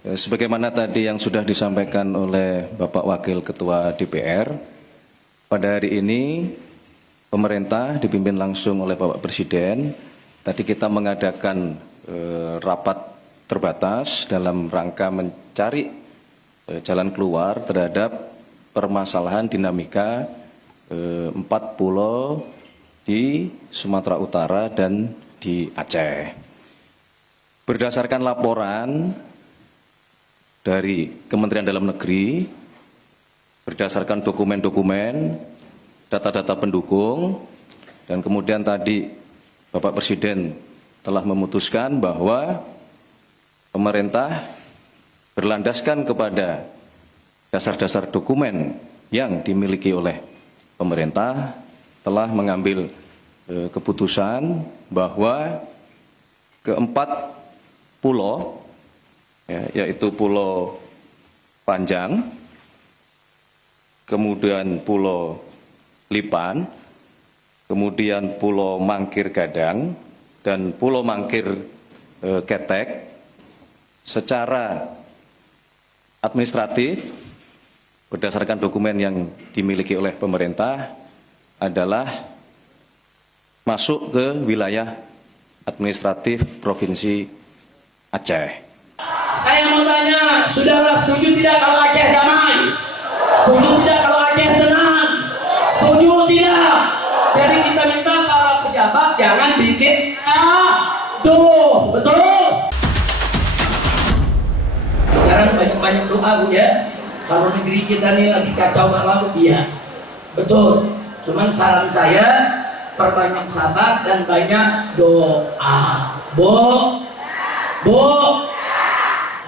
Sebagaimana tadi yang sudah disampaikan oleh Bapak Wakil Ketua DPR, pada hari ini pemerintah dipimpin langsung oleh Bapak Presiden. Tadi kita mengadakan rapat terbatas dalam rangka mencari jalan keluar terhadap permasalahan dinamika 4 pulau di Sumatera Utara dan di Aceh. Berdasarkan laporan dari Kementerian Dalam Negeri, berdasarkan dokumen-dokumen, data-data pendukung, dan kemudian tadi Bapak Presiden telah memutuskan bahwa pemerintah berlandaskan kepada dasar-dasar dokumen yang dimiliki oleh pemerintah telah mengambil keputusan bahwa keempat pulau, yaitu Pulau Panjang, kemudian Pulau Lipan, kemudian Pulau Mangkir Gadang, dan Pulau Mangkir Ketek, secara administratif berdasarkan dokumen yang dimiliki oleh pemerintah adalah masuk ke wilayah administratif Provinsi Aceh. Saya mau tanya, saudara setuju tidak kalau Aceh damai? Setuju tidak kalau Aceh tenang? Setuju tidak? Jadi kita minta para pejabat jangan bikin aduh, betul? Sekarang banyak-banyak doa Bu ya. Kalau negeri kita ini lagi kacau balau, iya, betul. Cuman saran saya perbanyak sabar dan banyak doa. Bu,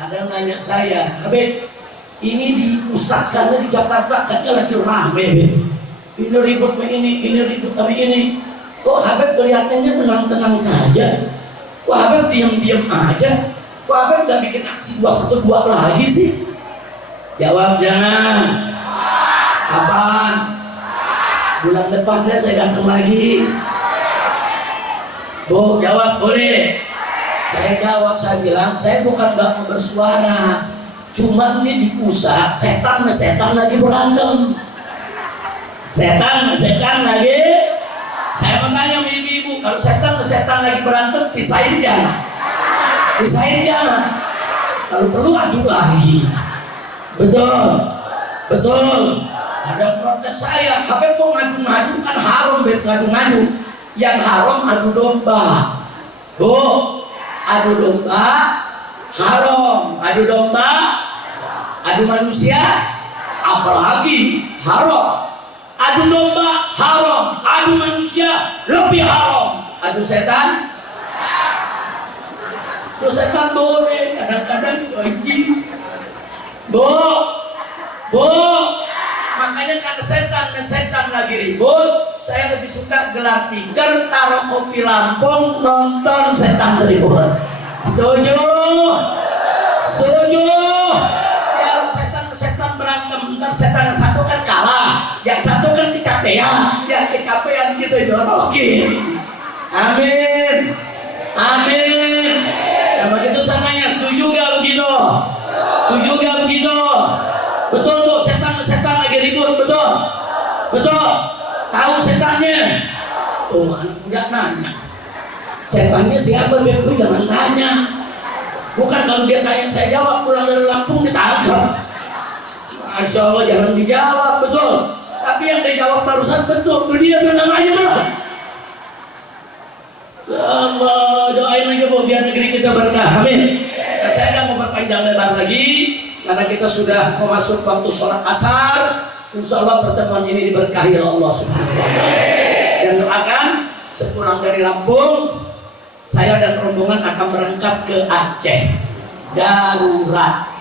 ada nanya saya, Habib, ini di pusat sana di Jakarta katanya lagi rame, ini ribut sama ini ribut sama ini. Kok Habib kelihatannya tenang-tenang saja? Kok Habib diam-diam aja? Kok Habib gak bikin aksi 212 lagi sih? Jawab jangan. Kapan? Bulan depan deh saya datang lagi. Bu, jawab boleh. Saya jawab, saya bilang, saya bukan gak mau bersuara. Cuma ini di pusat, setan lagi berantem. Setan lagi. Saya mau tanya ibu-ibu, kalau setan lagi berantem, pisahin jangan. Pisahin jangan. Kalau perlu adu lagi. Betul. Ada protes saya, tapi mau ngadu-ngadu kan haram, ngadu-ngadu. Yang haram adu domba. Bu, adu domba haram, adu domba, adu manusia, apalagi haram. Adu domba haram, adu manusia lebih haram. Adu setan, adu setan boleh, kadang-kadang anjing. Bu, makanya karena setan lagi ribut, saya lebih suka gelar tikar, taruh kopi Lampung, nonton setan ribut. Setuju? Ya setan berantem, ntar setan yang satu kan kalah, yang satu kan kecapean, yang kecapean gitu ideologi. Amin. Ya begitu sananya, setuju gak begitu? Betul Bu, setan lagi ribut, betul. Tahu setannya? Oh, anak muda nanya. Setannya siapa? Bu, jangan tanya. Bukan kalau dia tanya saya jawab, pulang dari Lampung ditangkap. Masya Allah, jangan dijawab, betul. Tapi yang dijawab barusan betul, itu dia namanya Bu. Allah, doain aja Bu, biar negeri kita berkah. Amin. Nah, saya nggak mau berpanjang lebar lagi, karena kita sudah memasuki waktu sholat asar. Insya Allah pertemuan ini diberkahi oleh Allah Subhanahu wa Ta'ala. Dan doakan sepulang dari Lampung, saya dan rombongan akan berangkat ke Aceh. Darurat.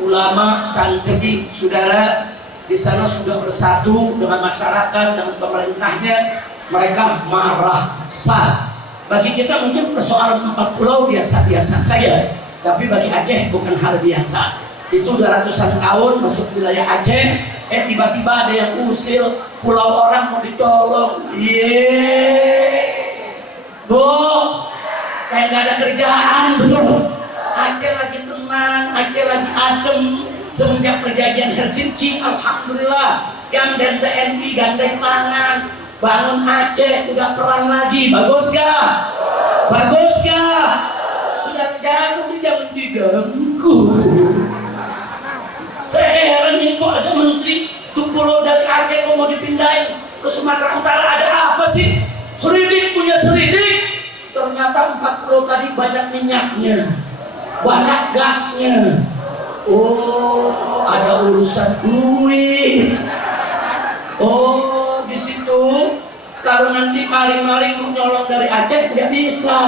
Ulama, santri, saudara di sana sudah bersatu dengan masyarakat, dengan pemerintahnya. Mereka marah besar. Bagi kita mungkin persoalan 4 pulau biasa-biasa saja, tapi bagi Aceh bukan hal biasa. Itu udah ratusan tahun masuk wilayah Aceh, tiba-tiba ada yang usil pulau orang mau dicolong. Bu, kayak gak ada kerjaan, betul. Aceh lagi tenang. tenang, Aceh lagi adem semenjak perjanjian Helsinki. Alhamdulillah, gandeng TNI, gandeng tangan, bangun Aceh, udah perang lagi. Bagus gak? Bagus gak? Sudah jangan diganggu. Saya heran ini kok ada menteri tuh pulau dari Aceh kok mau dipindahin ke Sumatera Utara, ada apa sih? Seridik punya seridik, ternyata 4 pulau tadi banyak minyaknya, banyak gasnya. Oh, ada urusan duit. Oh, di situ kalau nanti maling-maling mau nyolong dari Aceh tidak bisa.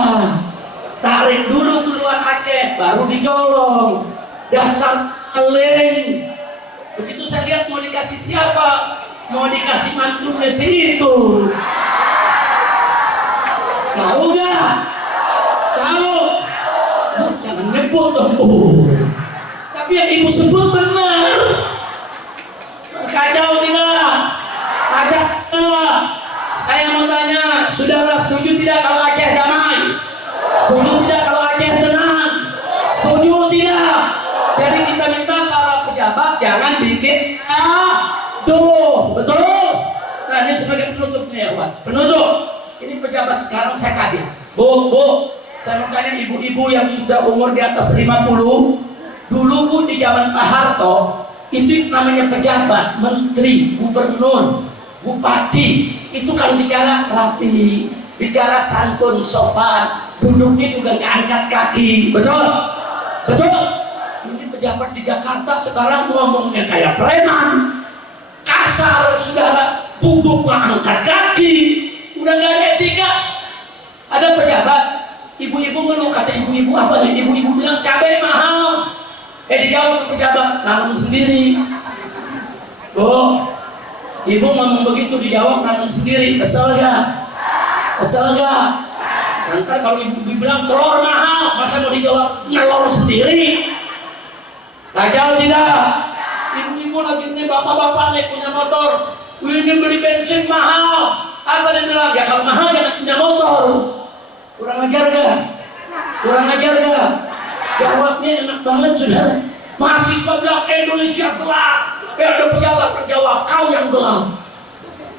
Tarik dulu keluar Aceh, baru dicolong. Dasar maling. Begitu saya lihat mau dikasih siapa? Mau dikasih mantunya si itu. Tahu gak? Tahu? Jangan nyebut dong, Bu. Tapi yang ibu sebut benar. Kacau tidak? Ada tidak? Saya mau tanya, saudara setuju tidak kalau Aceh damai? Setuju tidak kalau Aceh tenang? Setuju tidak? Jadi kita minta para pejabat jangan bikin betul. Nah, ini sebagai penutupnya ya, Pak. Penutup. Ini pejabat sekarang saya kaget. Bu, saya mau tanya ibu-ibu yang sudah umur di atas 50. Dulu Bu di zaman Pak Harto itu namanya pejabat, menteri, gubernur, bupati. Itu kalau bicara rapi, bicara santun, sopan, duduknya juga nggak angkat kaki. Betul? Betul? Ini pejabat di Jakarta sekarang ngomongnya kayak preman, kasar, saudara, duduk nggak angkat kaki, udah nggak ada etika. Ada pejabat, ibu-ibu ngeluh, kata ibu-ibu apa nih? Ibu-ibu bilang cabai mahal. Dijawab pejabat, nanam sendiri. Oh, ibu ngomong begitu dijawab nanam sendiri, kesel gak? Kesel gak? Nanti kalau ibu bilang telur mahal, masa mau dijawab nyelor sendiri? Kacau tidak? Ibu-ibu lagi nih, bapak-bapak nih punya motor, ini beli bensin mahal. Apa dia bilang? Ya kalau mahal jangan punya motor. Kurang ajar gak? Kurang ajar gak? Jawabnya enak banget, saudara. Mahasiswa bilang Indonesia gelap. Ada pejabat terjawab, kau yang gelap.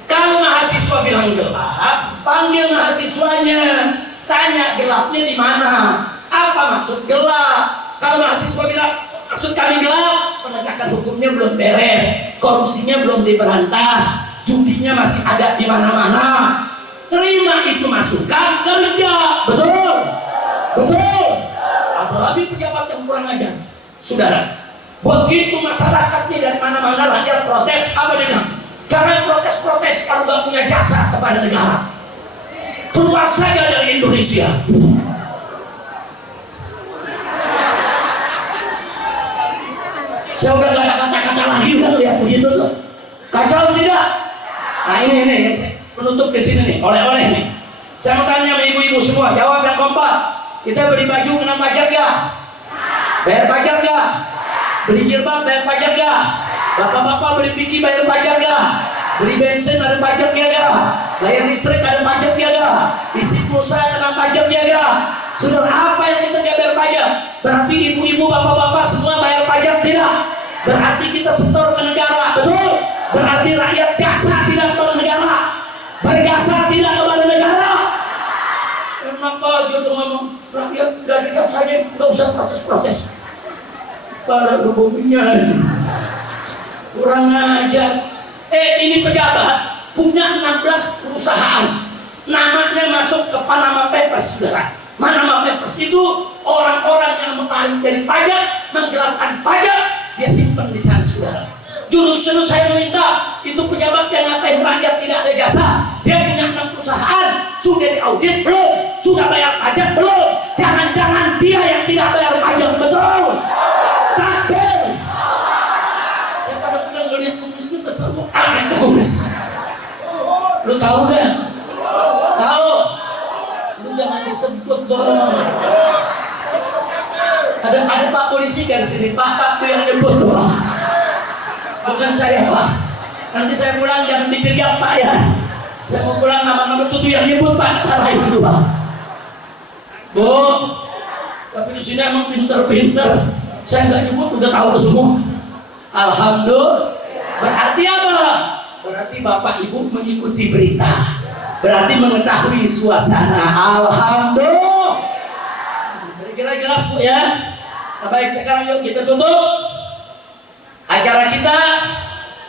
Kalau mahasiswa bilang gelap, panggil mahasiswanya, tanya gelapnya di mana, apa maksud gelap. Kalau mahasiswa bilang maksud kami gelap, penegakan hukumnya belum beres, korupsinya belum diberantas, judinya masih ada di mana-mana. Terima itu masukan, kerja. Betul? Betul? Apalagi pejabat yang kurang ajar. Saudara, begitu masyarakatnya dari mana-mana rakyat protes, apa dia bilang? Jangan protes-protes kalau nggak punya jasa kepada negara. Keluar saja dari Indonesia. Saya udah gak ada kata-kata lagi, udah lihat begitu tuh. Kacau tidak? Nah ini penutup di sini nih, oleh-oleh nih. Saya mau tanya sama ibu-ibu semua, jawab yang kompak. Kita beli baju kena pajak ya? Bayar pajak ya? Beli jilbab bayar pajak ya? Bapak-bapak beli piki bayar pajak ya? Beli bensin ada pajak ya? Bayar listrik ada pajak ya? Isi pulsa kena pajak ya? Saudara, apa yang kita gak bayar pajak? Berarti ibu-ibu, bapak-bapak semua bayar pajak tidak? Berarti kita setor ke negara, betul? Berarti rakyat jasa tidak kepada negara, berjasa tidak kepada negara. Kenapa dia ngomong rakyat dari kasanya nggak usah protes-protes? Pada hubungannya kurang ajar. Ini pejabat punya 16 perusahaan, namanya masuk ke Panama Papers, saudara. Panama Papers itu orang-orang yang mengpaling dari pajak, menggelapkan pajak, dia simpan di sana, saudara. Justru saya minta itu pejabat yang ngatain rakyat tidak ada jasa, dia punya 6 perusahaan, sudah diaudit belum? Sudah bayar pajak belum? Jangan-jangan dia yang tidak bayar pajak, betul? Takdir. Saya kadang-kadang ngeliat kumis itu kesel, aneh kumis. Lu tahu gak? Tahu? Lu jangan disebut dong. Ada Pak polisi dari sini, Pak tuh yang nyebut tuh, Pak. Bukan saya, Pak. Nanti saya pulang jangan dikejar, Pak ya. Saya mau pulang nama-nama tuh yang nyebut, Pak. Salah itu, Pak. Bu, tapi di sini emang pinter-pinter. Saya nggak nyebut, udah tahu semua. Alhamdulillah. Berarti apa? Berarti Bapak Ibu mengikuti berita. Berarti mengetahui suasana. Alhamdulillah. Kira-kira jelas Bu ya? Nah, baik, sekarang yuk kita tutup acara kita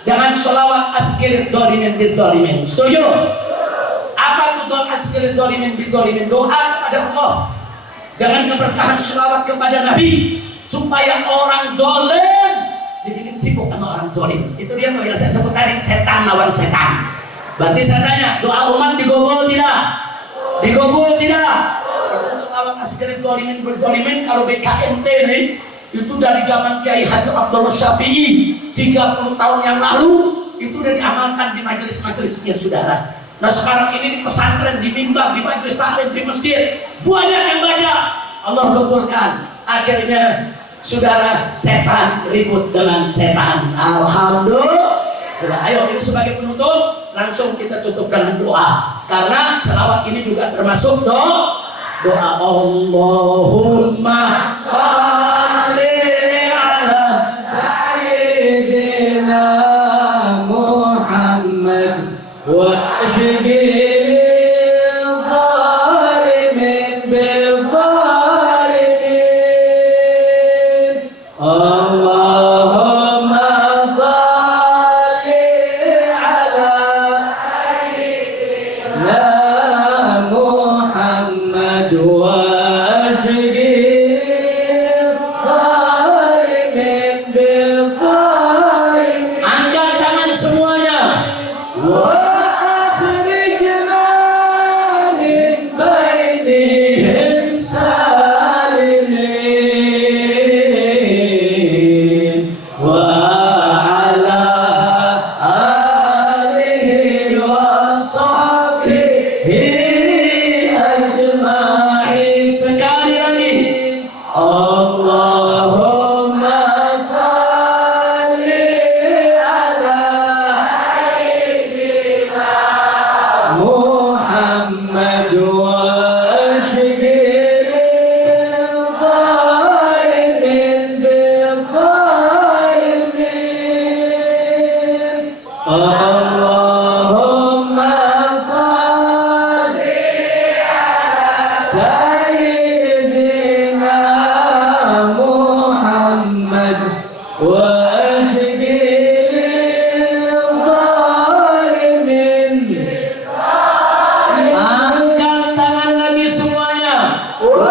dengan sholawat askir dzalimin bidzalimin. Setuju? Apa itu askir dzalimin bidzalimin? Doa kepada Allah dengan keberkahan sholawat kepada Nabi supaya orang zalim dibikin sibuk sama orang zalim. Itu dia tuh yang saya sebut tadi, setan lawan setan. Berarti saya tanya, doa umat digobol tidak? Digobol tidak? Itu sholawat askir dzalimin bidzalimin. Kalau BKMT nih, itu dari zaman Kiai Haji Abdullah Syafi'i 30 tahun yang lalu itu udah diamalkan di majelis-majelisnya saudara. Nah sekarang ini di pesantren, di mimbar, di majelis taklim, di masjid banyak yang baca. Allah kabulkan. Akhirnya saudara, setan ribut dengan setan. Alhamdulillah. Ayo ini sebagai penutup, langsung kita tutup dengan doa. Karena selawat ini juga termasuk doa. Allahumma shalli ala sayyidina Muhammad wa ashghil zalimin bil zalimin. Allahumma shalli ala sayyidina Muhammad wa ashghil zalimin bil zalimin. Angkat tangan semuanya. Wa akhrijna min bainihim salimin wa ala alihi wa sahbihi ajma'in. Sekali lagi, Allahumma salli ala Muhammad wa ashghil zalimin bil zalimin. Allahumma salli sayyidina Muhammad wa ashghil zalimin. Angkat tangan lagi semuanya. Wa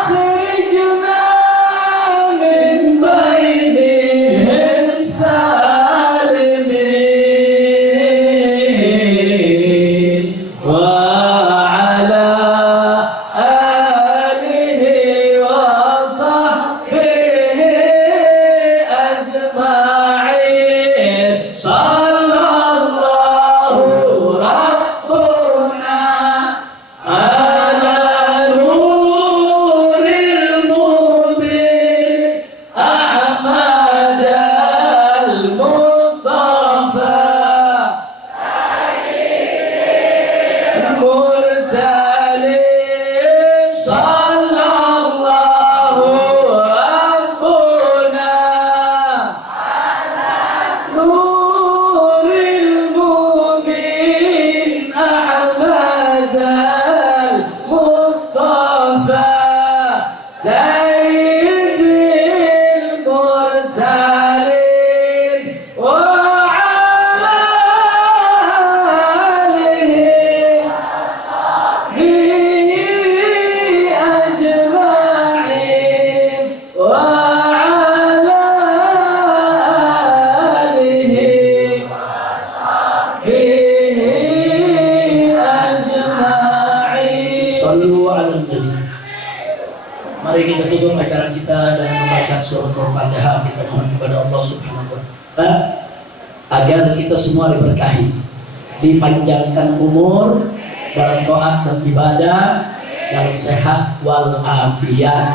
akhrijna min bainihim salimin wa ala alihi wa sahbihi ajma'in. Sallallahu rabbuna ala nuril mubin Ahmad al-Mustafa mursalin. Sallallahu rabbuna nuril mubin Ahmad al-Mustafa sayyidil mursalin wa ala alihi bihi ajma'in wa ala alihi bihi ajma'in. Sallu ala nabi. Mari kita tutup acara kita dengan membaca surah Al-Fatihah. Kita mohon kepada Allah Subhanahu wa Ta'ala agar kita semua diberkahi, dipanjangkan umur dalam taat dan ibadah, dalam sehat wal afiat,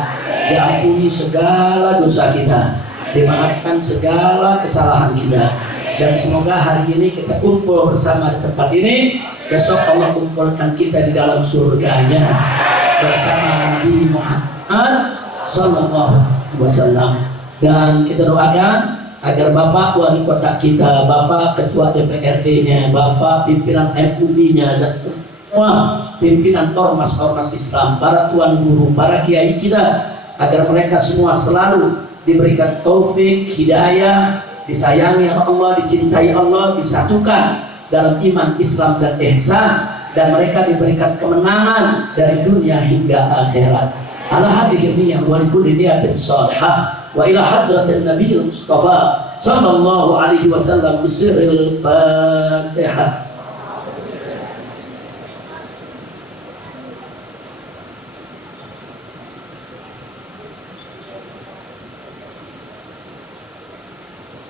diampuni segala dosa kita, dimaafkan segala kesalahan kita, dan semoga hari ini kita kumpul bersama di tempat ini. Besok Allah kumpulkan kita di dalam surganya bersama Nabi Muhammad sallallahu wasallam. Dan kita doakan agar Bapak Wali Kota kita, Bapak Ketua DPRD-nya, Bapak pimpinan MUI-nya, dan semua pimpinan ormas-ormas Islam, para tuan guru, para kiai kita, agar mereka semua selalu diberikan taufik, hidayah, disayangi Allah, dicintai Allah, disatukan dalam iman, Islam, dan ihsan, dan mereka diberikan kemenangan dari dunia hingga akhirat. Ala hadhihi niyyah wa likulli niyatin salihah wa ila hadratin nabiyil mustafa sallallahu alaihi wasallam bisirril fatihah.